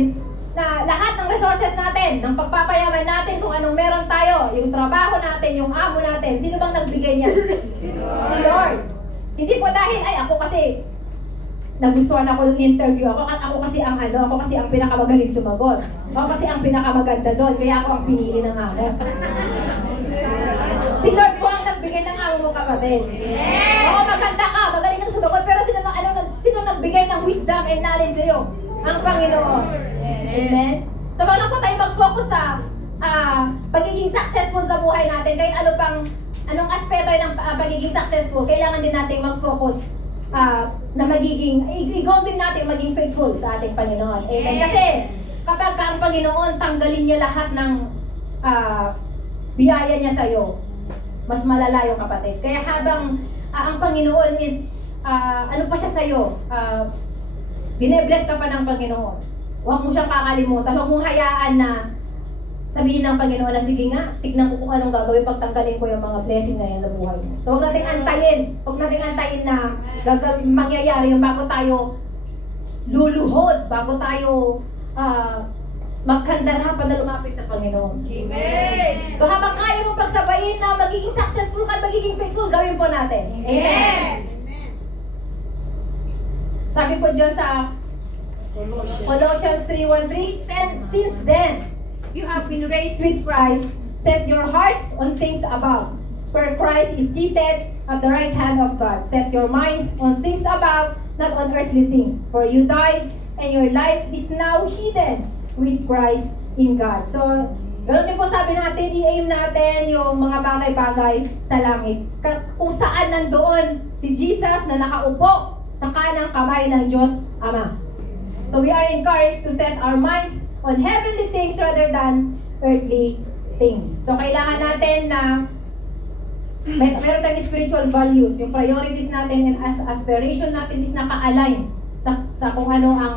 na lahat ng resources natin, ng pagpapayaman natin, kung anong meron tayo, yung trabaho natin, yung amo natin, sino bang nagbigay niya? Si Lord. Hindi po dahil, ay ako kasi nagustuhan ako yung interview, ako kasi ang pinakamagaling sumagot. Ako kasi ang pinakamaganda doon, kaya ako ang pinili ng amo. Si Lord po ang nagbigay ng amo mo, kapatid. Oo, maganda ka, magaling kang sumagot, pero sino nagbigay ng wisdom and knowledge sa'yo? Ang Panginoon. Amen? So, wala po tayo mag-focus sa pagiging successful sa buhay natin. Kahit anong aspeto ng pagiging successful, kailangan din natin mag-focus na i-goal din natin maging faithful sa ating Panginoon. Amen? Kasi, kapag ang Panginoon, tanggalin niya lahat ng biyaya niya sa'yo, mas malala yung kapatid. Kaya habang ang Panginoon is, ano pa siya sa'yo, bine-bless ka pa ng Panginoon. Huwag mo siyang kakalimutan. Huwag mong hayaan na sabihin ng Panginoon na, sige nga, tignan ko kung anong gagawin pag tanggalin ko yung mga blessing na yan sa buhay mo. So huwag nating antayin. Huwag nating antayin na mangyayari yung bago tayo luluhod, bago tayo magkandara pa na lumapit sa Panginoon. Amen. So habang kaya mo pagsabayin na magiging successful ka at magiging faithful, gawin po natin. Amen. Sabi po dyan sa Colossians 3:1-3, since then, you have been raised with Christ, set your hearts on things above, where Christ is seated at the right hand of God. Set your minds on things above, not on earthly things. For you died, and your life is now hidden with Christ in God. So, ganoon din po sabi natin, i-aim natin yung mga bagay-bagay sa langit. Kung saan nandoon si Jesus na nakaupo sa kanang kamay ng Diyos Ama. So, we are encouraged to set our minds on heavenly things rather than earthly things. So, kailangan natin na meron tayong spiritual values. Yung priorities natin and aspiration natin is naka-align sa kung ano ang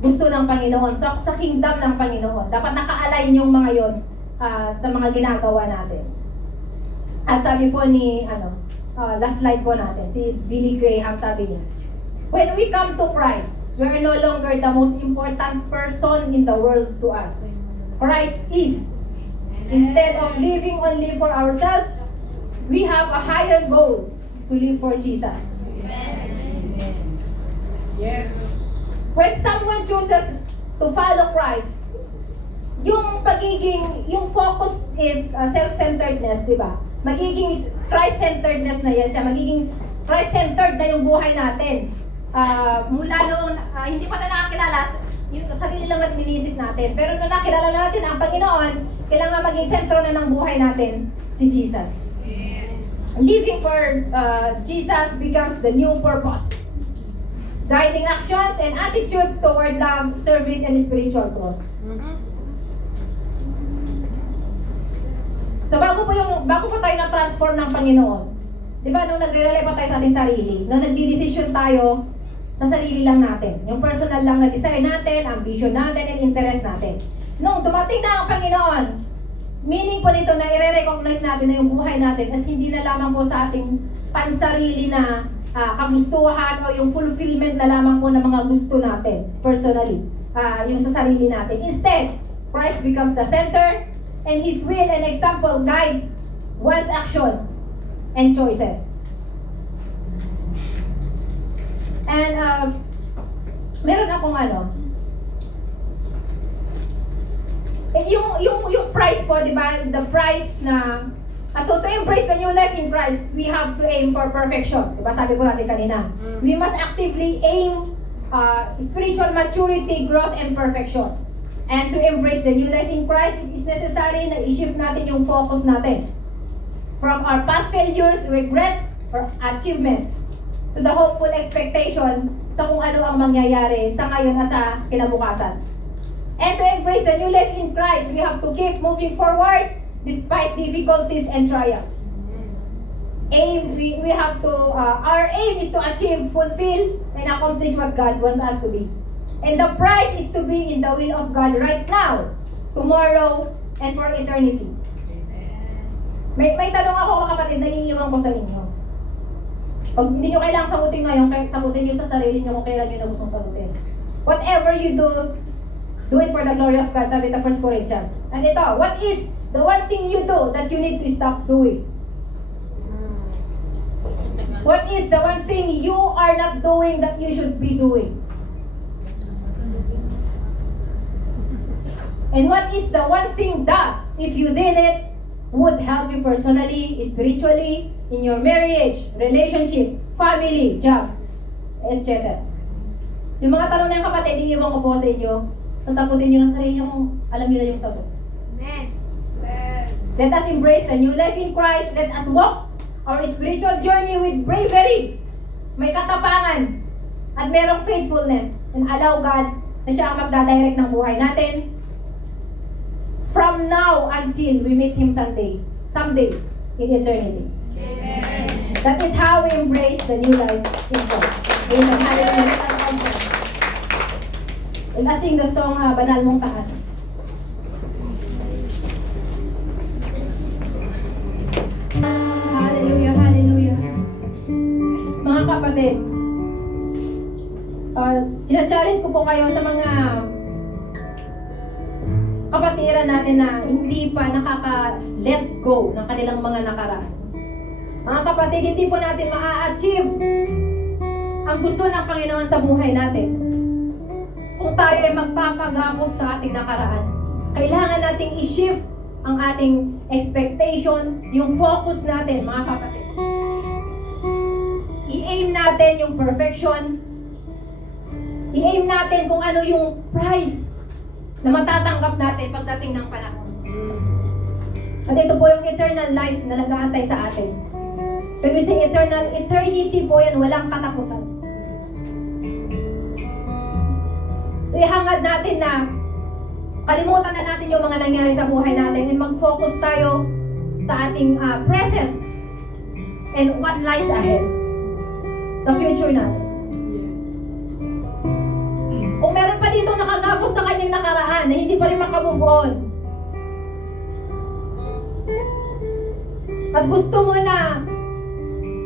gusto ng Panginoon. Sa kingdom ng Panginoon. Dapat naka-align yung mga yon sa mga ginagawa natin. At sabi po ni, last slide po natin, si Billy Graham, sabi niya, when we come to Christ, we are no longer the most important person in the world to us. Christ is. Instead of living only for ourselves, we have a higher goal to live for Jesus. Yes. When someone chooses to follow Christ, yung focus is self-centeredness, di ba? Magiging Christ-centeredness na yan siya. Magiging Christ-centered na yung buhay natin. Mula noong hindi pa tayo nakakilala, yung sarili lang natin iniisip natin. Pero nung nakilala natin ang Panginoon, kailangan maging sentro na ng buhay natin si Jesus. Living for Jesus becomes the new purpose. Guiding actions and attitudes toward love, service, and spiritual growth. So bago po tayo na-transform ng Panginoon, di ba, nung nagre-rely pa tayo sa ating sarili, nung nagdi-decision tayo sa sarili lang natin, yung personal lang na desire natin, ambition natin, and interest natin. Nung dumating na ang Panginoon, meaning po nito na i-recognize natin na yung buhay natin as hindi na lamang po sa ating pansarili na kagustuhan o yung fulfillment na lamang po ng mga gusto natin personally, yung sa sarili natin. Instead, Christ becomes the center and His will and example guide one's action and choices. And meron akong yung price po, di ba? The price na to embrace the new life in Christ, we have to aim for perfection. Di ba? Sabi ko natin kanina. We must actively aim spiritual maturity, growth, and perfection. And to embrace the new life in Christ, it is necessary na i-shift natin yung focus natin from our past failures, regrets, or achievements to the hopeful expectation sa kung ano ang mangyayari sa ngayon at sa kinabukasan. And to embrace the new life in Christ, we have to keep moving forward despite difficulties and trials. We have to, our aim is to achieve, fulfill, and accomplish what God wants us to be. And the prize is to be in the will of God right now, tomorrow, and for eternity. May tanong ako mga kapatid na iiwan ko sa inyo. Pag hindi nyo kailangang sagutin ngayon, sagutin nyo sa sarili nyo kung kailan nyo na gustong sagutin. Whatever you do it for the glory of God, sabi sa 1 Corinthians. And ito, what is the one thing you do that you need to stop doing? What is the one thing you are not doing that you should be doing? And what is the one thing that, if you did it, would help you personally, spiritually, in your marriage, relationship, family, job, etc. Yung mga tanong na yung kapatid, iiwan ko po sa inyo. Sasagutin nyo ng sarili nyo kung alam nyo na yung sagot. Amen. Let us embrace the new life in Christ. Let us walk our spiritual journey with bravery. May katapangan at merong faithfulness. And allow God na siya ang magdadirect ng buhay natin. From now until we meet Him someday in eternity. Amen. That is how we embrace the new life in Christ. Amen. Hallelujah. And let's sing the song, Banal Mong Tahanan. Hallelujah, hallelujah. Mga kapatid, challenge ko po kayo sa mga kapatiran natin na hindi pa nakaka-let go ng kanilang mga nakaraan. Mga kapatid, hindi po natin maa-achieve ang gusto ng Panginoon sa buhay natin kung tayo ay magpapagapos sa ating nakaraan. Kailangan nating i-shift ang ating expectation, yung focus natin, mga kapatid. I-aim natin yung perfection. I-aim natin kung ano yung price na matatanggap natin pagdating ng panahon. At ito po yung eternal life na nag-aantay sa atin. When we say eternity po yan, walang katapusan. So ihangad natin na kalimutan na natin yung mga nangyari sa buhay natin and mag-focus tayo sa ating present and what lies ahead sa future natin. Kung meron pa dito nakagapos sa kanyang nakaraan na hindi pa rin makamove on at gusto mo na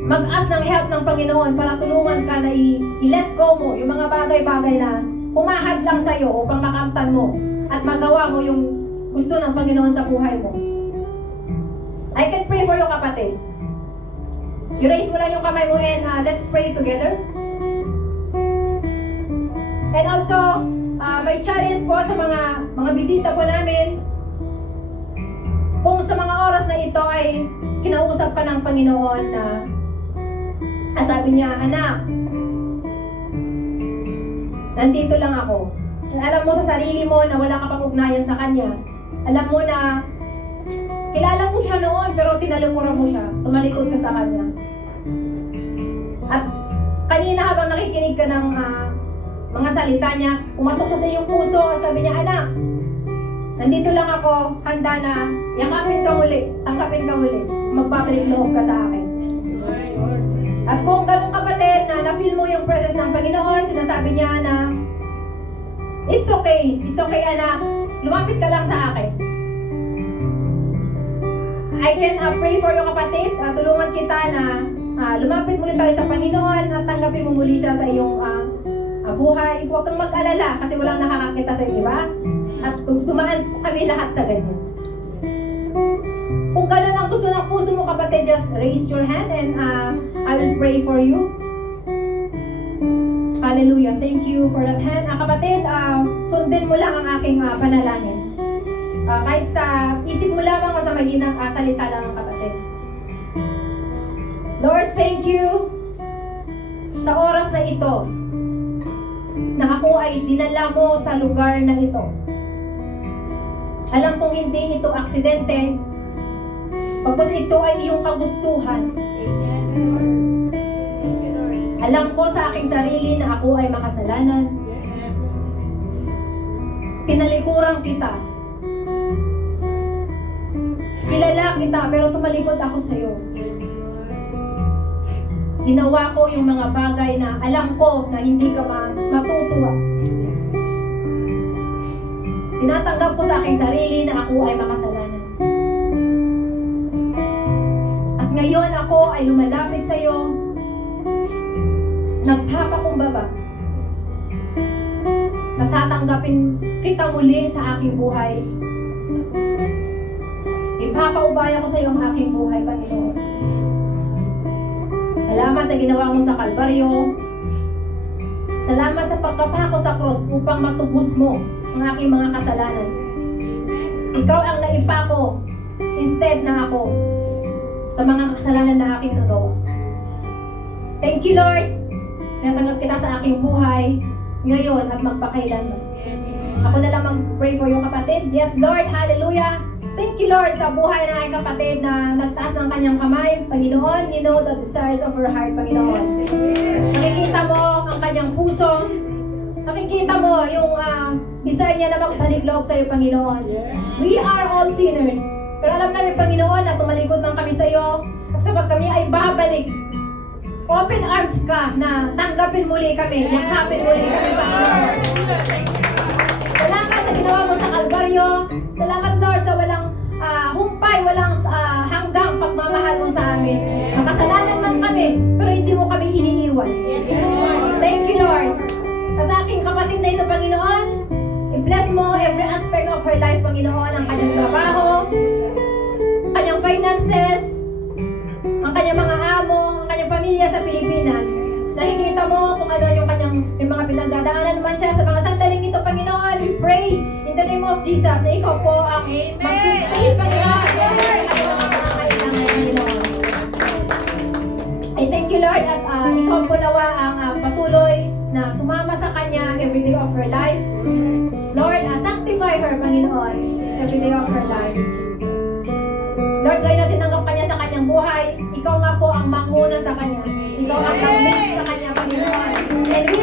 mag-ask ng help ng Panginoon para tulungan ka na i-let go mo yung mga bagay-bagay na umahad lang sa'yo upang makamtan mo at magawa mo yung gusto ng Panginoon sa buhay mo. I can pray for you, kapatid. I-raise mo lang yung kamay mo and let's pray together. And also, may challenge po sa mga bisita po namin. Kung sa mga oras na ito ay kinausap ka ng Panginoon na sabi niya, anak, nandito lang ako. Alam mo sa sarili mo na wala ka pang ugnayan sa Kanya. Alam mo na kilala mo siya noon pero tinalikuran mo siya. Tumalikod ka sa Kanya. At kanina habang nakikinig ka ng mga salita niya, kumatok siya sa iyong puso at sabi niya, anak, nandito lang ako, handa na, yakapin ka muli, tanggapin ka muli, magbabalik loob ka sa akin. At kung ganun kapatid na na-feel mo yung presence ng Panginoon, sinasabi niya na, it's okay anak, lumapit ka lang sa akin. I can pray for you kapatid, tulungan kita na lumapit muli tayo sa Panginoon at tanggapin mo muli siya sa iyong buhay. Huwag kang mag-alala kasi walang nakakakita sa iyo, di ba? At dumaan po kami lahat sa ganyan. Kung gano'n ang gusto ng puso mo kapatid, just raise your hand and I will pray for you. Hallelujah. Thank you for that hand. Kapatid, sundin mo lang ang aking panalangin. Kahit sa isip mo lamang o sa mahinang salita lang ng kapatid. Lord, thank you sa oras na ito na ako ay dinala mo sa lugar na ito. Alam kong hindi ito aksidente, pagkos ito ay iyong kagustuhan. Alam ko sa aking sarili na ako ay makasalanan. Tinalikuran kita. Kilala kita pero tumalikod ako sa iyo. Ginawa ko yung mga bagay na alam ko na hindi ka matutuwa. Tinatanggap ko sa aking sarili na ako ay makasalanan. At ngayon ako ay lumalapit sa iyo, nagpapakumbaba. Natatanggapin kita muli sa aking buhay. Ipapaubaya ko sa iyo ang aking buhay, Panginoon. Salamat sa ginawa mo sa Kalbaryo. Salamat sa pagkapako sa cross upang matubos mo ang aking mga kasalanan. Ikaw ang naipako instead na ako sa mga kasalanan na aking nagawa. Thank you, Lord. Natanggap kita sa aking buhay ngayon at magpakailanman. Ako na lang mag-pray for yung kapatid. Yes, Lord. Hallelujah. Thank you, Lord, sa buhay ng aking kapatid na nagtaas ng kanyang kamay. Panginoon, you know the desires of her heart, Panginoon. Nakikita mo ang kanyang puso. Nakikita mo yung desire niya na magbalik loob sa iyo, Panginoon. We are all sinners. Pero alam namin, Panginoon, na tumalikod man kami sa iyo. At kapag kami ay babalik, open arms ka na tanggapin muli kami, yakapin muli kami, Panginoon. Salamat sa ginawa mo sa Kalbaryo. Salamat, Lord, sa walang humpay, walang hanggang pagmamahal mo sa amin. Makasalanan man kami, pero hindi mo kami iniiwan. Thank you, Lord. Sa aking kapatid na ito, Panginoon, i-bless mo every aspect of her life, Panginoon, ang kanyang trabaho, ang kanyang finances, ang kanyang mga amo, ang kanyang pamilya sa Pilipinas. Nakikita mo kung ano yung kanyang yung mga pinagdadaanan man siya sa mga sandaling ito, Panginoon. We pray in the name of Jesus na ikaw po ang mag-sustain, Panginoon. I thank you, Lord, at ikaw po nawa ang patuloy na sumama sa kanya every day of her life. Lord, sanctify her, Panginoon, every day of her life. Lord, gaya na tinanggap kanya sa kanyang buhay, ikaw nga po ang manguna sa kanya. Ikaw ang